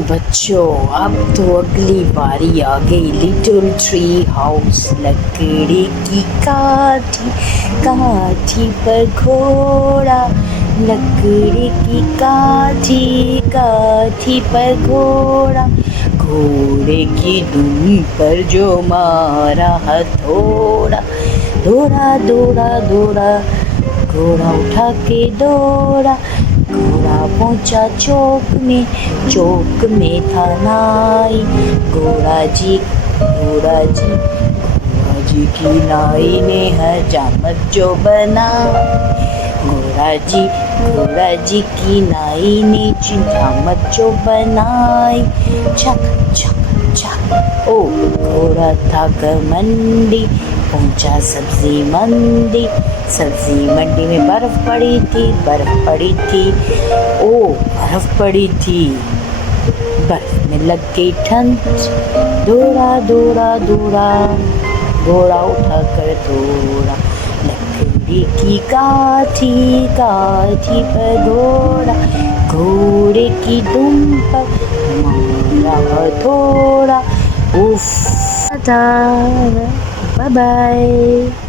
बच्चों अब तो अगली बारी आ गई लिटिल ट्री हाउस। लकड़ी की काठी काठी पर घोड़ा, लकड़ी की काठी काठी पर घोड़ा, घोड़े की दुम पर जो मारा हथौड़ा। दौड़ा दौड़ा दौड़ा घोड़ा उठा के दौड़ा, घोड़ा पहुंचा चौक में था नाई। घोड़ा जी घोड़ा जी घोड़ा जी की नाई ने हजामत जो बना। घोड़ा जी की नाई ने हजामत जो बनाई। छक छक छक ओ घोड़ा था घमंडी, पहुंचा सब्जी मंडी। सब्जी मंडी में बर्फ पड़ी थी ओ बर्फ पड़ी थी। बर्फ में लग गई ठंड, दौड़ा दौड़ा दौड़ा घोड़ा उठा कर दौड़ा। लकड़ी की काठी काठी पर घोड़ा, घोड़े की दुम पर मारा हथौड़ा। उफ, बाय बाय।